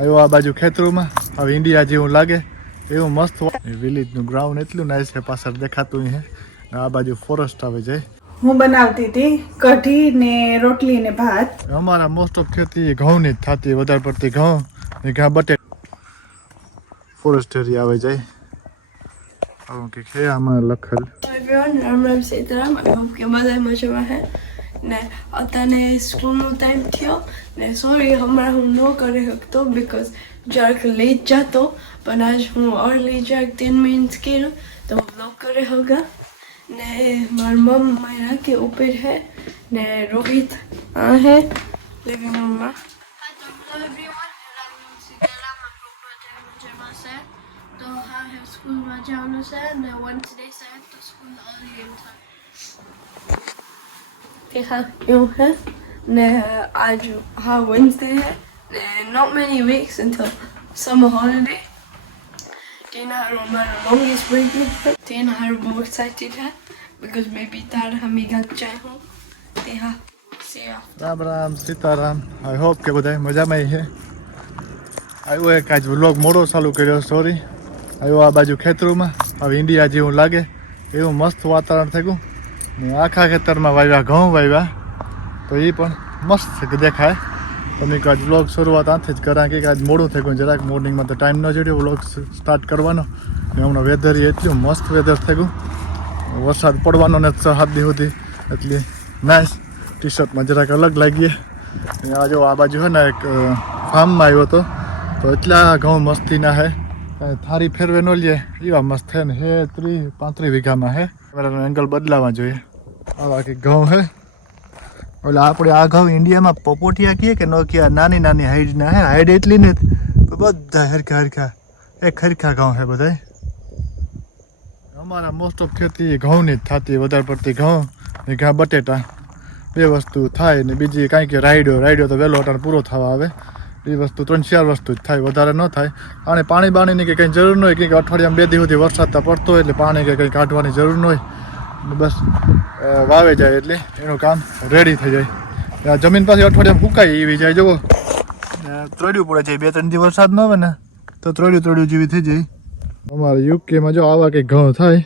આવ્યો આ બાજુ ખેતરોમાં. હવે ઇન્ડિયા જેવું લાગે એવું મસ્ત વિલેજનું ગ્રાઉન્ડ એટલું નાઇસ છે, પાછળ દેખાતું છે. આ બાજુ ફોરેસ્ટ આવે જાય. હું બનાવતી હતી કઢી ને રોટલી ને ભાત. અમારા મોસ્ટ ઓફ ખેતી ઘઉંની જ થતી, વધારે પડતી ઘઉં ને ઘા બટેટા. ફોરેસ્ટ એરિયા આવે જાય. ઓકે છે આમાં લખેલ. everyone, Ram Ram Sitaram. I hope કે બધા મજામાં હે ને. અત્યારે સ્કૂલનો ટાઈમ થયો ને સોરી હમણાં હું ન કરી શકતો બીકોઝ જરાક લેટ જતો, પણ આજ હું અર્લી જરાક 10 મિનિટ કર્યું તો હું બ્લોગ કરી હોગા. ને મારી મમ મારા કે ઉપર હે ને રોહિત આ હે લિવિંગ રૂમમાં. તો હા હે સ્કૂલમાં જવાનું છે ને વેન્સડે છે તો સ્કૂલ અર્લી એમ થાય. કે હા એવું હે ને આજ હા વેન્સડે હે ને not many weeks until summer holiday. તેના હારું અમારો longest break છે. તેના હારું બહુ excited હે because maybe તાર હમી ગાંક જાય હું તે હા see you. Ram Ram Sitaram. I hope કે બધા મજામાં છે. આવ્યો એક આજ વ્લોગ મોડો ચાલુ કર્યો, સોરી. આવ્યો આ બાજુ ખેતરોમાં. હવે ઇન્ડિયા જેવું લાગે એવું મસ્ત વાતાવરણ થઈ ગયું ને આખા ખેતરમાં વાવ્યા ઘઉં વાવ્યા તો એ પણ મસ્ત દેખાય. તમે આજ વ્લોગ શરૂઆત આથી જ કરા કે આજ મોડું થઈ ગયું જરાક. મોર્નિંગમાં તો ટાઈમ ન જોડ્યો વ્લોગ સ્ટાર્ટ કરવાનો ને હમણાં વેધર એટલું મસ્ત વેધર થઈ ગયું. વરસાદ પડવાનો ને 6-7 દી સુધી એટલે નાઇસ. ટી શર્ટમાં જરાક અલગ લાગીએ. આ જો આ બાજુ છે ને એક ફાર્મમાં આવ્યો હતો તો એટલા ઘઉં મસ્તીના હે, થારી ફેરવે ન લે એવા મસ્ત છે ને. હે 30-35 વીઘામાં હે. કેમેરાનો એંગલ બદલાવા જોઈએ. આવા કે ઘઉં હે. એટલે આપણે આ ઘઉં ઇન્ડિયામાં પોપોટિયા કહીએ કે ન કહીએ, નાની નાની હાઈડના હે. હાઈડ એટલી ને તો બધા હરખા હરખા એક હરખા ઘઉં હે બધા. અમારા મોસ્ટ ઓફ ખેતી ઘઉંની જ થતી, વધારે પડતી ઘઉં ને ઘા બટેટા બે વસ્તુ થાય ને બીજી કાંઈ કે રાયડો તો વહેલો અટાણ પૂરો થવા આવે. એ વસ્તુ 3-4 વસ્તુ જ થાય, વધારે ન થાય. અને પાણી બાણીની કે કંઈ જરૂર ન હોય, કંઈક અઠવાડિયામાં 2 દી સુધી વરસાદ તો પડતો હોય એટલે પાણી કે કંઈ કાઢવાની જરૂર ન હોય. બસ વાવે જાય એટલે એનું કામ રેડી થઈ જાય. આ જમીન પાસે અઠવાડિયામાં ફૂંકાય એવી જાય. જુઓ ત્રડ્યું પડે જાય, 2-3 દી વરસાદ ન આવે ને તો ત્રડ્યું જેવી થઈ જાય. અમારે યુકેમાં જો આવા કંઈક ઘઉં થાય.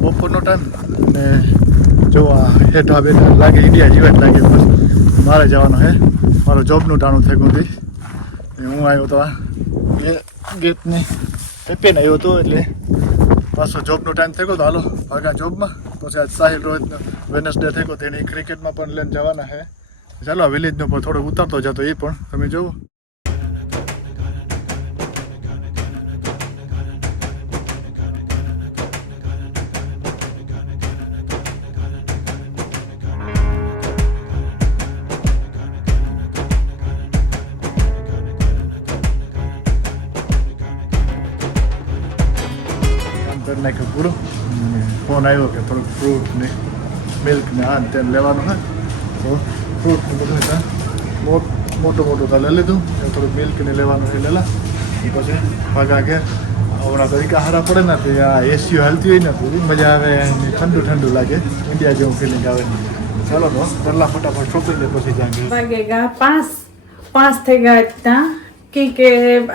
બપોરનો ટાઈમ ને જો આ હેઠા બેઠા લાગે ઇન્ડિયા જેવા જ લાગે. બસ મારે જવાનું હે, મારો જોબનું ટાણું થઈ ગયું હતી. હું આવ્યો તો આ ગેટને પેપેને આવ્યો હતો એટલે પાછો જોબનો ટાઈમ થઈ ગયો તો હાલો ભાગા જોબમાં. પછી આજ સાહિલ રોહિતનો વેનસડે થઈ ગયો તેને ક્રિકેટમાં પણ લઈને જવાના છે. ચાલો વિલેજનો પણ થોડોક ઉતરતો જતો એ પણ તમે જોવો. કરી નાખ્યું પૂરું. ફોન આવ્યો કે થોડુંક ફ્રૂટ ને મિલ્ક ને આ તેને લેવાનું હોય તો ફ્રૂટ ને બધું ત્યાં મોટું તો લઈ લીધું. થોડુંક મિલ્ક ને લેવાનું એ લેલા. પછી ભાગા ઘેર. હમણાં તરીકા હારા પડે ને આ એસીઓ હાલતી હોય ને તો મજા આવે, ઠંડુ લાગે, ઇન્ડિયા જેવું ફિલિંગ આવે. ચાલો તો પહેલાં ફટાફટ શોપિંગ લે પછી જાગે. વાગે ગયા 5 થઈ ગયા ત્યાં કે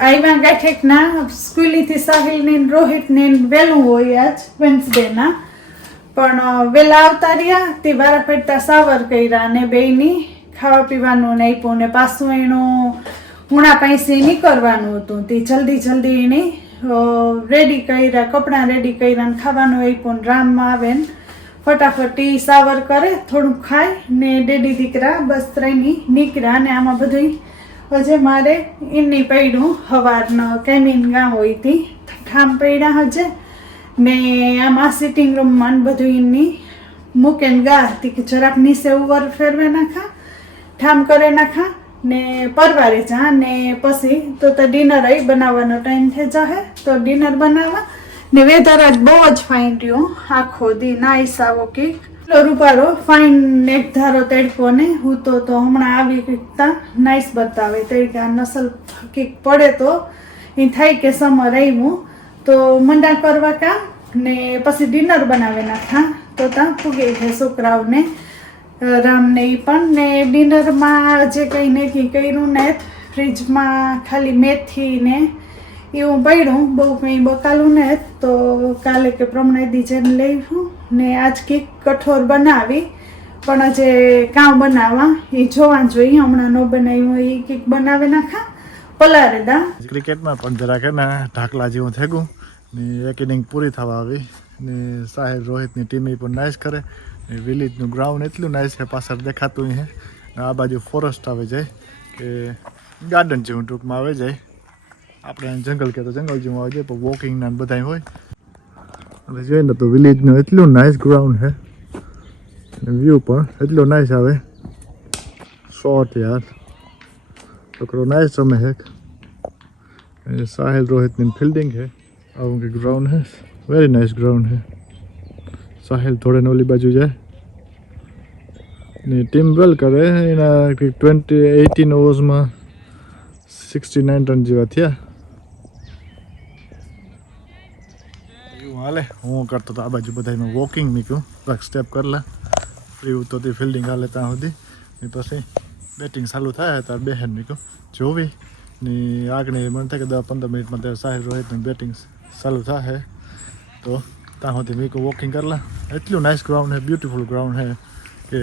આવ્યા ગાંઠેક ના સ્કૂલેથી સાહિલ ને રોહિત ને વહેલું હોય આજ વેન્સડે ના, પણ વહેલા આવતા રહ્યા તે વારા ફરતા સાવર કર્યા ને બેયની ખાવા પીવાનું ને આપ્યું ને પાછું એનું હુણા પૈસે નીકળવાનું હતું તે જલ્દી એને રેડી કર્યા, કપડાં રેડી કર્યા ને ખાવાનું આપ્યું ને રામમાં આવે ને ફટાફટ સાવર કરે, થોડુંક ખાય ને ડેડી દીકરા બસ ત્રણની નીકળ્યા. ને આમાં બધું હજે મારે એની પડ્યું હવારનો કેમીન ગામ હોય હતી ઠામ પડ્યા હજે ને આમાં સિટિંગ રૂમમાં બધું એની મૂકે ગા હતી કે જરાક નીચે ઉપર ફેરવે નાખા, ઠામ કરે નાખા ને પરવારી જા ને પછી તો ડિનર અહીં બનાવવાનો ટાઈમ થઈ જશે તો ડિનર બનાવવા ને વેધર આજ બહુ જ ફાઇન રહ્યો આખો દી નાઈસ આવો કે રૂપારો ફાઇન એક ધારો તડકો ને હું તો હમણાં આવી કીકતા નાઈસ બતાવે તડકા નસલ કીક પડે તો એ થાય કે સમર આવ્યું તો મંડા કરવા કામ ને પછી ડિનર બનાવી નાખા તો ત્યાં પૂગે છે છોકરાઓને રામને એ પણ ને ડિનરમાં જે કંઈ નથી કર્યું ને ફ્રીજમાં ખાલી મેથી ને એવું પડ્યું બહુ કંઈ બકાલું ને તો કાલે કે પ્રમાણે દીજેને લઈશું ને આજ કંઈક કઠોર બનાવી પણ જે કાં બનાવવા એ જોવા જોઈએ હમણાં ન બનાવ્યું એ કંઈક બનાવી નાખા પલારે દા ક્રિકેટમાં પણ જરાક ને ઢાકલા જેવું થઈ ગયું ને એક ઇનિંગ પૂરી થવા આવી ને સાહેબ રોહિતની ટીમ પણ નાઇસ કરે ને વિલેજનું ગ્રાઉન્ડ એટલું નાઇસ છે પાછળ દેખાતું છે ને આ બાજુ ફોરેસ્ટ આવે જાય કે ગાર્ડન જેવું ટૂંકમાં આવે જાય આપણે જંગલ કે તો જંગલ જેવું આવે જાય પણ વોકિંગના બધા હોય એટલે જોઈએ ને તો વિલેજનું એટલું નાઇસ ગ્રાઉન્ડ છે વ્યૂ પણ એટલો નાઇસ આવે શોર્ટ યાર છોકરો નાઇસ રમે છે સાહેલ રોહિતની ફિલ્ડિંગ है આવું કે ગ્રાઉન્ડ है વેરી નાઇસ ગ્રાઉન્ડ है સાહેલ થોડે ઓલી બાજુ જાય ને ટીમ વેલ કરે એના 18 ઓવર્સમાં 69 રન જેવા થયા એવું હાલે હું કરતો તો આ બાજુ બધામાં વોકિંગ મૂક્યું એક સ્ટેપ કરલા ફ્રી ઉતરતી ફિલ્ડિંગ હાલે ત્યાં સુધી ને પછી બેટિંગ ચાલુ થાય ત્યારે બે હેન્ડ મૂક્યું જોવી ને આગળ મને થાય કે 10-15 મિનિટમાં ત્યારે સાહેબ રોહિતની બેટિંગ ચાલુ થાય તો ત્યાં સુધી મૂક્યું વોકિંગ કરલા એટલું નાઇસ ગ્રાઉન્ડ છે બ્યુટીફુલ ગ્રાઉન્ડ છે કે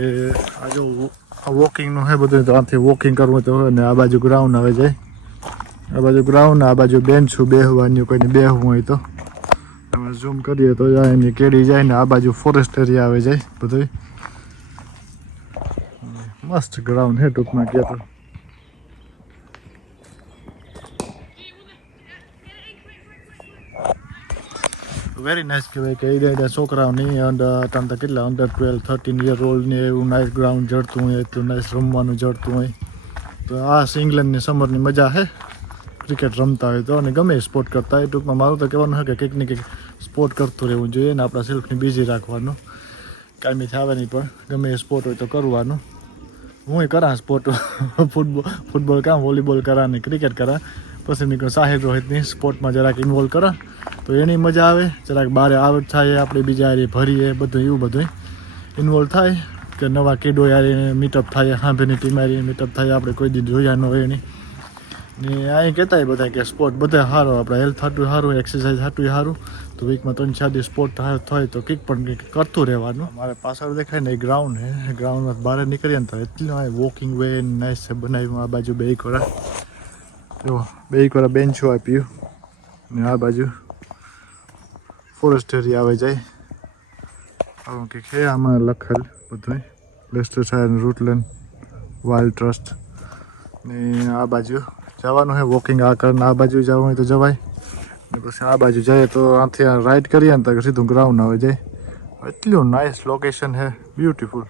આ જો આ વોકિંગનું છે બધું તો આથી વોકિંગ કરવું તો હોય ને આ બાજુ ગ્રાઉન્ડ આવે જાય આ બાજુ ગ્રાઉન્ડ આ બાજુ બેન્ચ બેહવાની કોઈને બેહવું હોય તો તમે ઝૂમ કરીએ તો જાય એની કેડી જાય ને આ બાજુ ફોરેસ્ટ એરિયા આવે જાય બધું મસ્ત ગ્રાઉન્ડ છે ટૂંકમાં કહે તો વેરી નાઇસ કહેવાય કે એ છોકરાઓની અંડર કેટલા અંડર 12-13 યર ઓલ્ડની એવું નાઇસ ગ્રાઉન્ડ જડતું હોય એટલું નાઇસ રમવાનું જડતું હોય તો આ ઇંગ્લેન્ડની સમરની મજા છે ક્રિકેટ રમતા હોય તો અને ગમે સ્પોર્ટ કરતા હોય ટૂંકમાં મારું તો કહેવાનું છે કે કંઈક ને કંઈક સ્પોર્ટ કરતું રહેવું જોઈએ ને આપણા સેલ્ફને બિઝી રાખવાનું કાયમીથી આવે નહીં પણ ગમે એ સ્પોર્ટ હોય તો કરવાનું હું કરા સ્પોર્ટ ફૂટબોલ કાં વોલીબોલ કરા ને ક્રિકેટ કરા પછી મેં સાહેબ રોહિતની સ્પોર્ટમાં જરાક ઇન્વોલ્વ કરા તો એની મજા આવે જરાક બહાર આવટ થાય આપણે બીજા હારે ભરીએ બધું એવું બધું ઇન્વોલ્વ થાય કે નવા કિડો યાર મીટઅપ થાય સાંભળીની ટીમ યાર મીટઅપ થાય આપણે કોઈ દી જોયા ન હોય એની ને અહીં કહેતા બધા કે સ્પોર્ટ બધા સારો આપણે હેલ્થ હાટું સારું એક્સરસાઇઝ હાટું સારું તો વીકમાં 3-4 દિવસ સ્પોર્ટ થાય તો કંઈક પણ કંઈક કરતું રહેવાનું મારે પાછળ દેખાય ને એ ગ્રાઉન્ડ છે ગ્રાઉન્ડમાં બહાર નીકળીએ ને તો એટલું વોકિંગ વે નાઇસ છે બનાવ્યું આ બાજુ બે કોરા જો બે કોરા બેન્ચો આપ્યું ને આ બાજુ ફોરેસ્ટ એરિયા આવે જાય આવું કંઈક છે આમાં લખેલ બધું લેસ્ટરશાયર રૂટલેન્ડ વાઇલ્ડ ટ્રસ્ટ ને આ બાજુ જવાનું છે વોકિંગ આ કરીને આ બાજુ જવું હોય તો જવાય ને પછી આ બાજુ જઈએ તો આથી રાઈડ કરીએ ને તો સીધું ગ્રાઉન્ડ આવે જાય એટલું નાઇસ લોકેશન છે બ્યુટીફુલ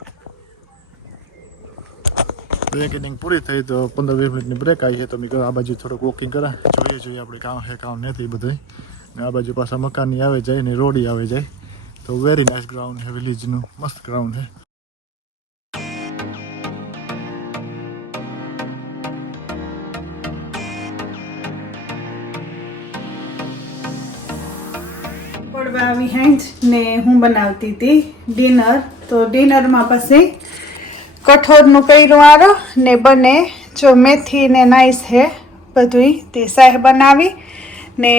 એક ઇનિંગ પૂરી થઈ તો 15-20 મિનિટની બ્રેક આવી છે તો મેં આ બાજુ થોડુંક વોકિંગ કરા જોઈએ આપણે કામ છે કામ નથી બધું ને આ બાજુ પાછા મકાનની આવે જાય ને રોડી આવે જાય તો વેરી નાઇસ ગ્રાઉન્ડ છે વિલેજનું મસ્ત ગ્રાઉન્ડ છે પડવા આવી હેંજ ને હું બનાવતી હતી ડિનર તો ડિનરમાં પછી કઠોળનું કર્યું આરો ને બને જો મેથી ને નાઈસ છે બધું તે સાહ બનાવી ને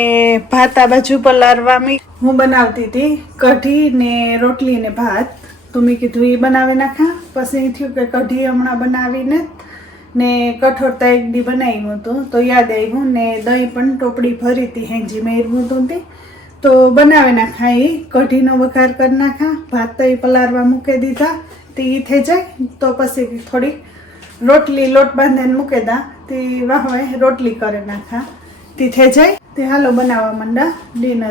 ભાત આ બાજુ પલાળવા હું બનાવતી હતી કઢી ને રોટલી ને ભાત તો મેં કીધું એ બનાવી નાખા પછી થયું કે કઢી હમણાં બનાવીને ને કઠોળ તો એક દી બનાવ્યું હતું તો યાદ આવ્યું ને દહીં પણ ટોપડી ભરી હતી હેંજી મેળવું હતું તે તો બનાવી નાખા એ કઢીનો વઘાર કરી નાખા ભાત તો એ પલાળવા મૂકી દીધા તે એ થઈ જાય તો પછી થોડી રોટલી લોટ બાંધીને મૂકી દા તે વાહવાય રોટલી કરી નાખા તે થઈ જાય તે હાલો બનાવવા માંડા ડિનરે